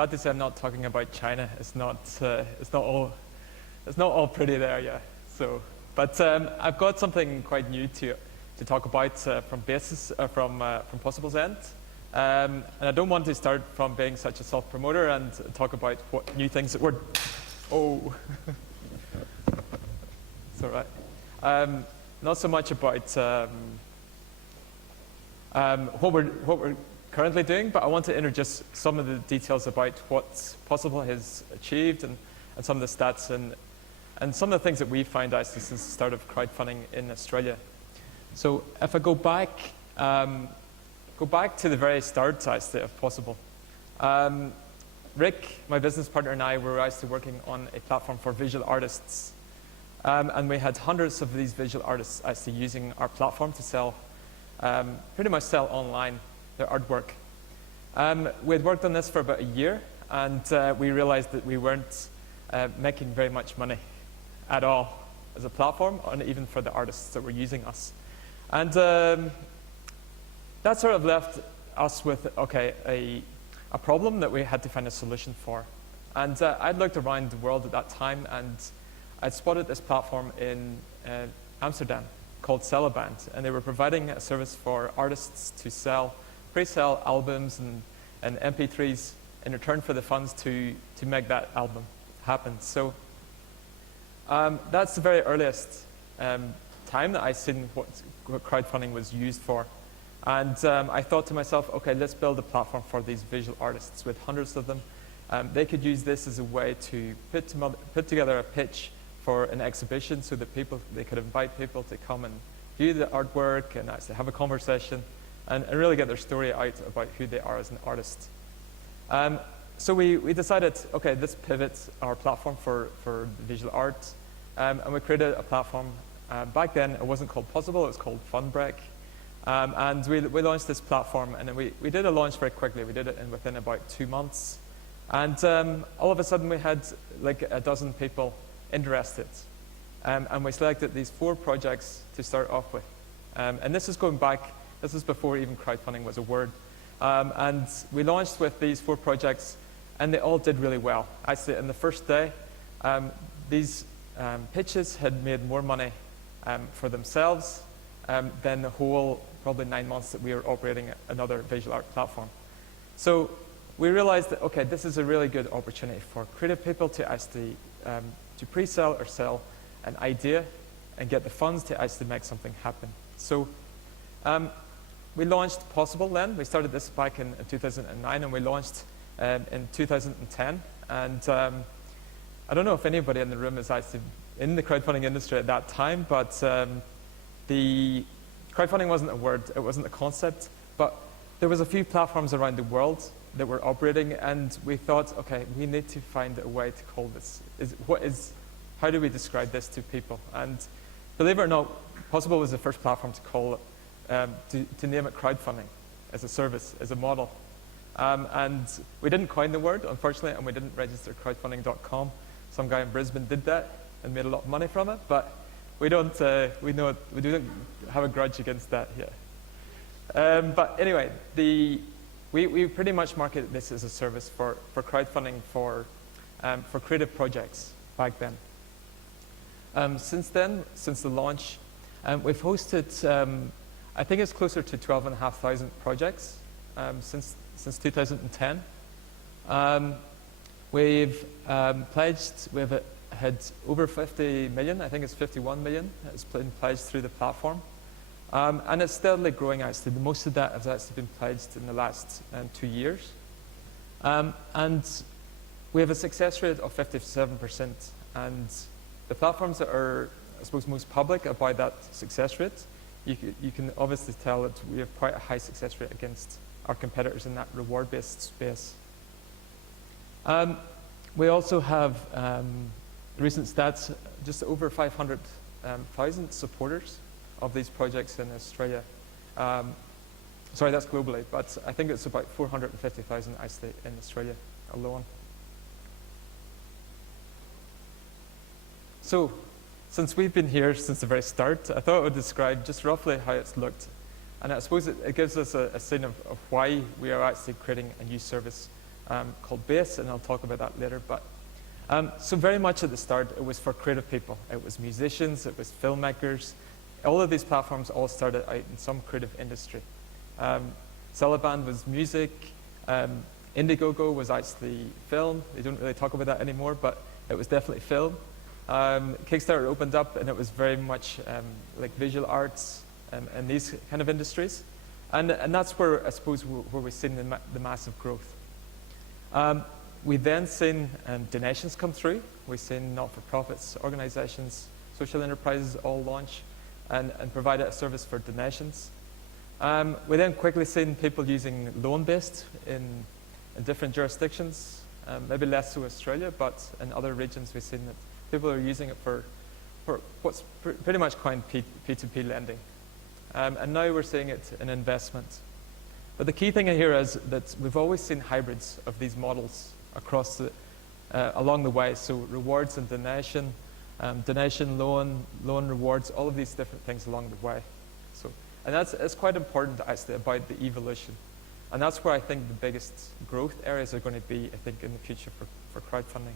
glad to say I'm not talking about China. It's not all pretty there, yeah. So, but I've got something quite new to talk about from Possible's end. And I don't want to start from being such a self-promoter and talk about what new things that we're. Oh, it's all right. Not so much about what we're currently doing, but I want to introduce some of the details about what Possible has achieved and some of the stats and some of the things that we found out since the start of crowdfunding in Australia. So if I go back to the very start actually of Possible. Rick, my business partner, and I were actually working on a platform for visual artists. And we had hundreds of these visual artists actually using our platform to sell, pretty much sell online their artwork. We had worked on this for about a year, and we realized that we weren't making very much money at all as a platform, and even for the artists that were using us. And that sort of left us with, okay, a problem that we had to find a solution for. And I'd looked around the world at that time, and I'd spotted this platform in Amsterdam called Sellaband, and they were providing a service for artists to pre-sell albums and MP3s in return for the funds to make that album happen. So that's the very earliest time that I've seen what crowdfunding was used for. And I thought to myself, okay, let's build a platform for these visual artists with hundreds of them. They could use this as a way to put together a pitch for an exhibition so that they could invite people to come and view the artwork and actually have a conversation and really get their story out about who they are as an artist. So we decided, okay, let's pivot our platform for visual art. And we created a platform. Back then, it wasn't called Possible, it was called Funbreak. And we launched this platform, and then we did a launch very quickly. We did it within about 2 months. And all of a sudden, we had like a dozen people interested. And we selected these 4 projects to start off with. And this is going back, this is before even crowdfunding was a word. And we launched with these 4 projects, and they all did really well. Actually, in the first day, these pitches had made more money for themselves than the whole probably 9 months that we were operating another visual art platform. So we realized that, okay, this is a really good opportunity for creative people to actually to pre-sell or sell an idea and get the funds to actually make something happen. So we launched Possible then. We started this back in 2009, and we launched in 2010. And I don't know if anybody in the room is actually in the crowdfunding industry at that time, but the crowdfunding wasn't a word, it wasn't a concept, but there was a few platforms around the world that were operating, and we thought, okay, we need to find a way to call this. How do we describe this to people? And believe it or not, Possible was the first platform to call it, to name it crowdfunding as a service, as a model. And we didn't coin the word, unfortunately, and we didn't register crowdfunding.com. Some guy in Brisbane did that and made a lot of money from it, but we don't have a grudge against that here. But anyway, we pretty much marketed this as a service for crowdfunding for creative projects back then. Since then, since the launch, we've hosted, I think it's closer to 12,500 projects since 2010. We've had over 50 million, I think it's 51 million, has been pledged through the platform. And it's steadily growing actually. Most of that has actually been pledged in the last 2 years. And we have a success rate of 57%. And the platforms that are, I suppose, most public about that success rate, you can obviously tell that we have quite a high success rate against our competitors in that reward-based space. We also have recent stats, just over 500,000 supporters of these projects in Australia. Sorry, that's globally, but I think it's about 450,000 actually in Australia alone. So, since we've been here since the very start, I thought I would describe just roughly how it's looked. And I suppose it gives us a sign of why we are actually creating a new service called Base, and I'll talk about that later. But so very much at the start, it was for creative people. It was musicians, it was filmmakers. All of these platforms all started out in some creative industry. Celeband was music. Indiegogo was actually film. They don't really talk about that anymore, but it was definitely film. Kickstarter opened up, and it was very much like visual arts and these kind of industries. And that's where, I suppose, where we've seen the massive growth. We've then seen donations come through. We've seen not-for-profits, organizations, social enterprises all launch and provide a service for donations. We then quickly seen people using loan-based in different jurisdictions, maybe less so Australia, but in other regions we've seen that people are using it for what's pretty much coined P2P lending. And now we're seeing it in investment. But the key thing here is that we've always seen hybrids of these models across along the way. So rewards and donation, loan rewards, all of these different things along the way. So, and it's quite important actually about the evolution. And that's where I think the biggest growth areas are going to be, I think, in the future for crowdfunding.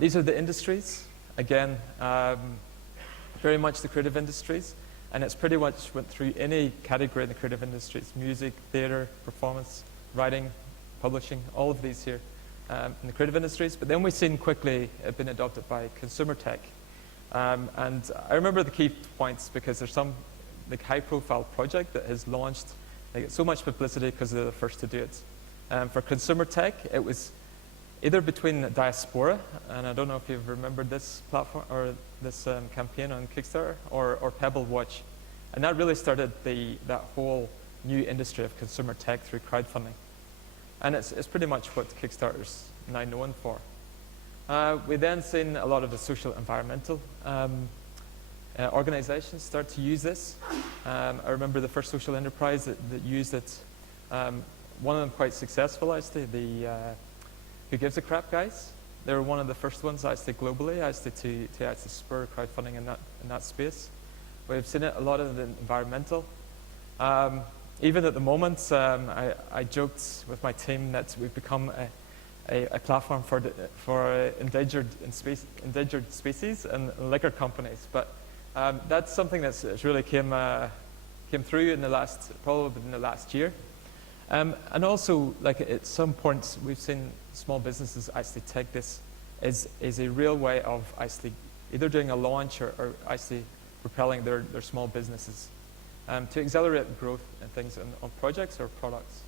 These are the industries. Again, very much the creative industries. And it's pretty much went through any category in the creative industries: music, theater, performance, writing, publishing, all of these here in the creative industries. But then we've seen quickly it been adopted by consumer tech. And I remember the key points because there's some high-profile project that has launched. They get so much publicity because they're the first to do it. For consumer tech, it was either between Diaspora, and I don't know if you've remembered this platform or this campaign on Kickstarter, or Pebble Watch. And that really started that whole new industry of consumer tech through crowdfunding. And it's pretty much what Kickstarter's now known for. We then seen a lot of the social environmental organizations start to use this. I remember the first social enterprise that used it. One of them quite successful, actually, the Who Gives a Crap guys. They were one of the first ones, actually, globally, actually, to actually spur crowdfunding in that space. We've seen it a lot of the environmental. Even at the moment, I joked with my team that we've become a platform for endangered species and liquor companies. But that's something that's really came through probably in the last year. And also, like at some points, we've seen small businesses actually take this as a real way of actually either doing a launch or actually propelling their small businesses to accelerate growth and things on projects or products.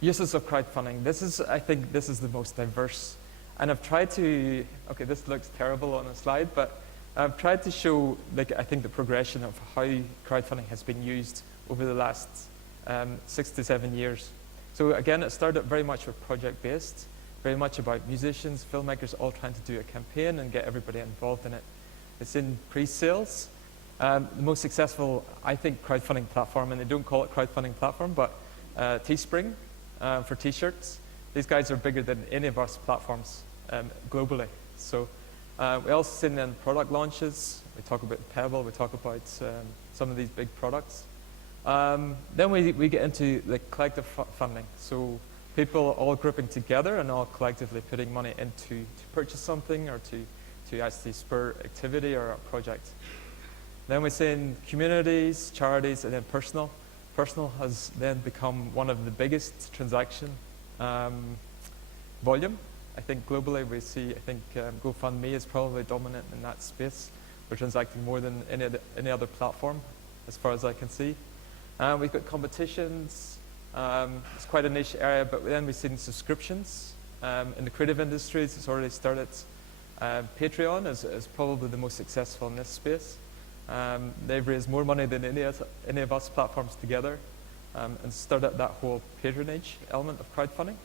Uses of crowdfunding. I think this is the most diverse. And I've tried to, okay, this looks terrible on a slide, but I've tried to show, I think, the progression of how crowdfunding has been used over the last 6 to 7 years. So again, it started very much with project-based, very much about musicians, filmmakers, all trying to do a campaign and get everybody involved in it. It's in pre-sales. The most successful, I think, crowdfunding platform, and they don't call it crowdfunding platform, but Teespring for T-shirts. These guys are bigger than any of our platforms globally. So we also seen in product launches. We talk about Pebble. We talk about some of these big products. Then we get into the collective funding. So people all grouping together and all collectively putting money into to purchase something or to actually spur activity or a project. Then we see in communities, charities, and then personal. Personal has then become one of the biggest transaction volume. I think globally we see, I think GoFundMe is probably dominant in that space. We're transacting more than any other platform, as far as I can see. We've got competitions. It's quite a niche area, but then we've seen subscriptions. In the creative industries, it's already started. Patreon is probably the most successful in this space. They've raised more money than any of us platforms together and started that whole patronage element of crowdfunding.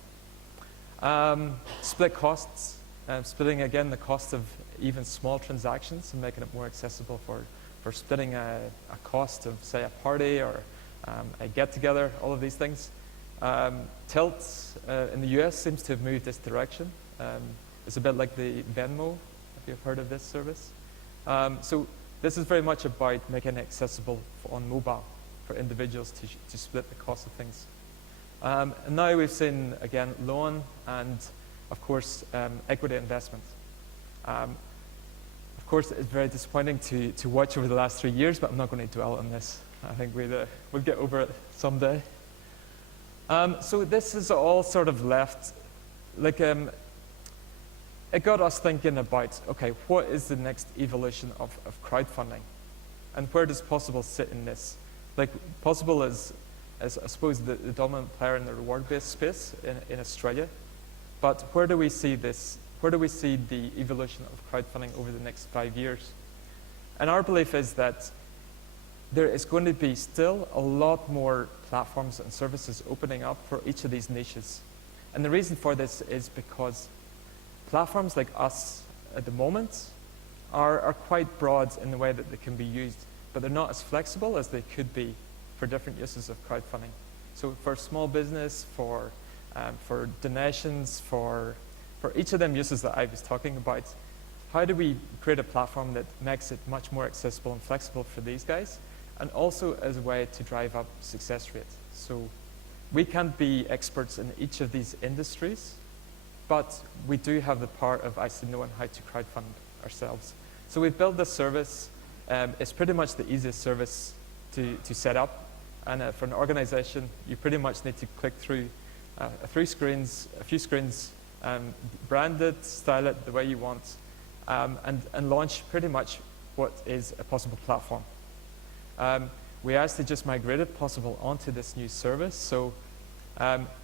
Split costs, splitting again the cost of even small transactions and making it more accessible for splitting a cost of, say, a party or a get-together, all of these things. Tilt in the US seems to have moved this direction. It's a bit like the Venmo, if you've heard of this service. So this is very much about making it accessible on mobile. for individuals to split the cost of things. And now we've seen, again, loan and, of course, equity investment. Of course, it's very disappointing to watch over the last 3 years, but I'm not going to dwell on this. I think we'll get over it someday. So this is all sort of left, like, it got us thinking about, okay, what is the next evolution of crowdfunding? And where does Possible sit in this? Like, Possible is I suppose, the dominant player in the reward-based space in Australia. But where do we see this? Where do we see the evolution of crowdfunding over the next 5 years? And our belief is that there is going to be still a lot more platforms and services opening up for each of these niches. And the reason for this is because platforms like us at the moment are quite broad in the way that they can be used, but they're not as flexible as they could be for different uses of crowdfunding. So for small business, for donations, for each of them uses that I was talking about, how do we create a platform that makes it much more accessible and flexible for these guys, and also as a way to drive up success rate? So we can't be experts in each of these industries, but we do have the power of actually knowing how to crowdfund ourselves. So we've built this service. It's pretty much the easiest service to set up. And for an organization, you pretty much need to click through a few screens, brand it, style it the way you want, and launch pretty much what is a Possible platform. We actually just migrated Possible onto this new service, so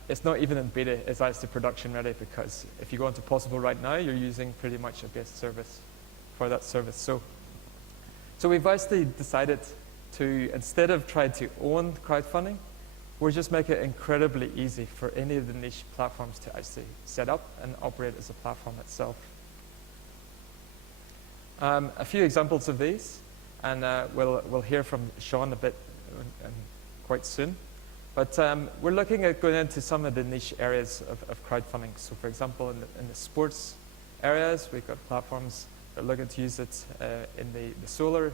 it's not even in beta, it's actually production ready, because if you go into Possible right now, you're using pretty much a base service for that service. So we've actually decided to, instead of trying to own crowdfunding, we're just making it incredibly easy for any of the niche platforms to actually set up and operate as a platform itself. A few examples of these, and we'll hear from Sean a bit quite soon. But we're looking at going into some of the niche areas of crowdfunding. So for example, in the sports areas, we've got platforms that are looking to use it in the solar,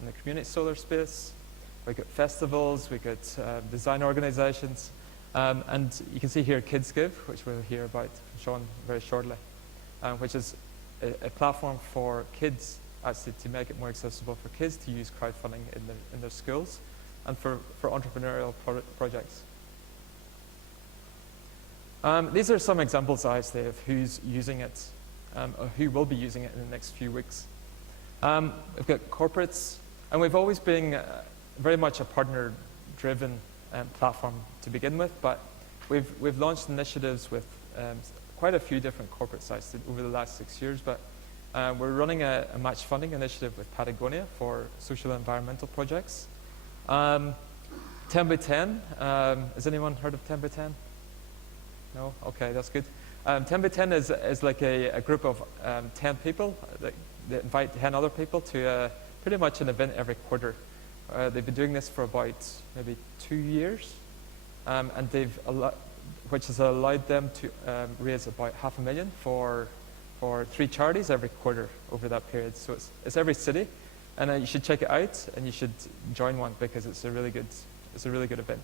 in the community solar space. We've got festivals, we've got design organizations, and you can see here Kids Give, which we'll hear about from Sean very shortly, which is a platform for kids, actually, to make it more accessible for kids to use crowdfunding in their schools and for entrepreneurial projects. These are some examples, actually, of who's using it, or who will be using it in the next few weeks. We've got corporates, and we've always been very much a partner-driven platform to begin with, but we've launched initiatives with quite a few different corporate sites over the last 6 years, but we're running a match funding initiative with Patagonia for social and environmental projects. 10 by 10, has anyone heard of 10 by 10? No? Okay, that's good. 10 by 10 is like a group of 10 people that invite 10 other people to pretty much an event every quarter. They've been doing this for about maybe 2 years, and which has allowed them to raise about $500,000 for 3 charities every quarter over that period. So it's every city, and you should check it out, and you should join one, because it's a really good event.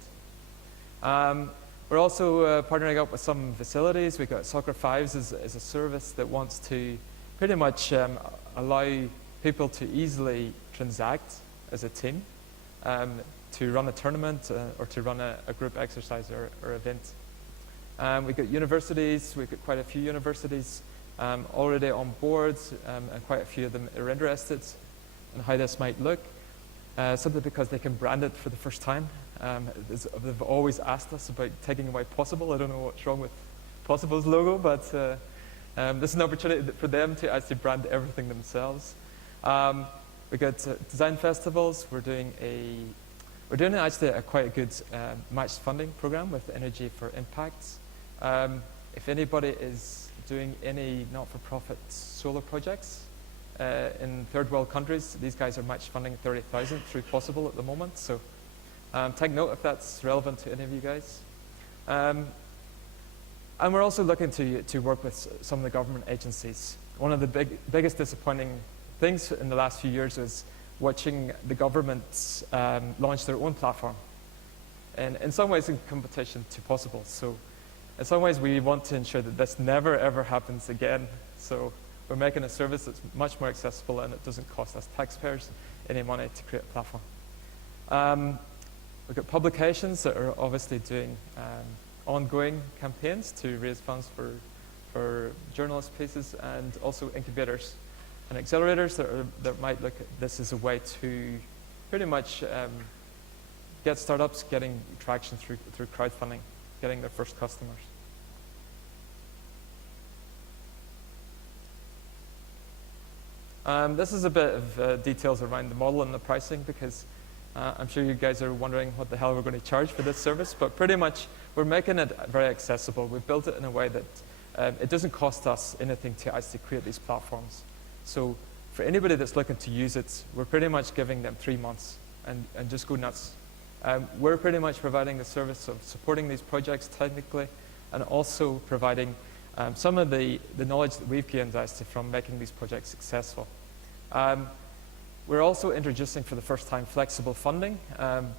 We're also partnering up with some facilities. We've got Soccer Fives as a service that wants to pretty much allow people to easily transact as a team, to run a tournament or to run a group exercise or event. We've got universities. We've got quite a few universities already on board, and quite a few of them are interested in how this might look, simply because they can brand it for the first time. They've always asked us about taking away Possible. I don't know what's wrong with Possible's logo, but this is an opportunity for them to actually brand everything themselves. We got design festivals. We're doing actually quite a good matched funding program with Energy for Impact. If anybody is doing any not-for-profit solar projects in third world countries, these guys are match funding 30,000 through Possible at the moment. So take note if that's relevant to any of you guys. And we're also looking to work with some of the government agencies. One of the biggest disappointing things in the last few years is watching the government launch their own platform. And in some ways in competition to Possible. So in some ways we want to ensure that this never ever happens again. So we're making a service that's much more accessible and it doesn't cost us taxpayers any money to create a platform. We've got publications that are obviously doing ongoing campaigns to raise funds for journalist pieces, and also incubators and accelerators that might look at this as a way to pretty much get startups getting traction through crowdfunding, getting their first customers. This is a bit of details around the model and the pricing, because I'm sure you guys are wondering what the hell we're going to charge for this service, but pretty much we're making it very accessible. We've built it in a way that it doesn't cost us anything to actually create these platforms. So for anybody that's looking to use it, we're pretty much giving them 3 months and just go nuts. We're pretty much providing the service of supporting these projects technically, and also providing some of the knowledge that we've gained from making these projects successful. We're also introducing for the first time flexible funding.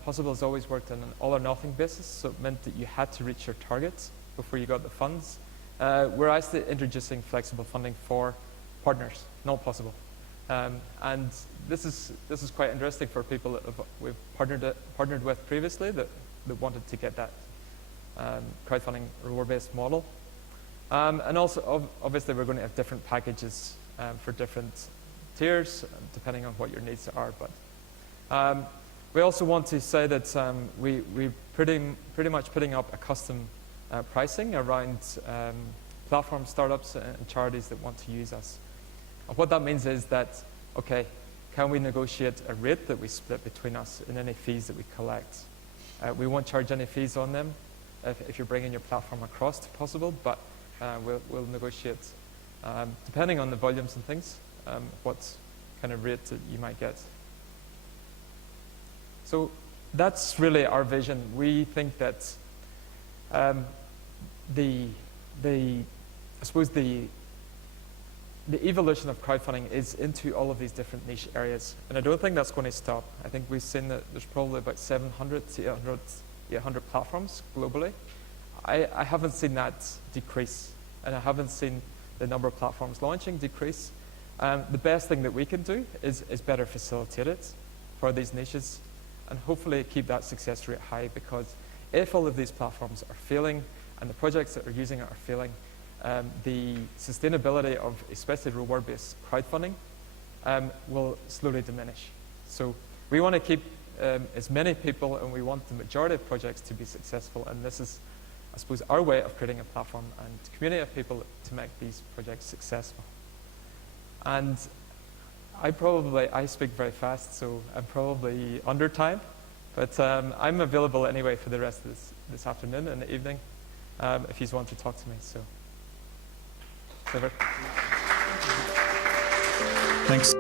Possible has always worked on an all or nothing basis, so it meant that you had to reach your targets before you got the funds. We're actually introducing flexible funding for partners, not Possible. And this is quite interesting for people that we've partnered with previously that wanted to get that crowdfunding reward-based model. And also, obviously, we're going to have different packages for different tiers, depending on what your needs are. But we also want to say that we're pretty much putting up a custom pricing around platform startups and charities that want to use us. And what that means is that, okay, can we negotiate a rate that we split between us and any fees that we collect? We won't charge any fees on them if you're bringing your platform across to Possible, but we'll negotiate, depending on the volumes and things, what kind of rate that you might get. So that's really our vision. We think that I suppose the evolution of crowdfunding is into all of these different niche areas, and I don't think that's going to stop. I think we've seen that there's probably about 700 to 800 platforms globally. I haven't seen that decrease, and I haven't seen the number of platforms launching decrease. The best thing that we can do is better facilitate it for these niches, and hopefully keep that success rate high, because if all of these platforms are failing and the projects that are using it are failing, the sustainability of especially reward-based crowdfunding will slowly diminish. So we want to keep as many people, and we want the majority of projects to be successful, and this is, I suppose, our way of creating a platform and community of people to make these projects successful. And I speak very fast, so I'm probably under time, but I'm available anyway for the rest of this afternoon and the evening if you want to talk to me. So, Thanks.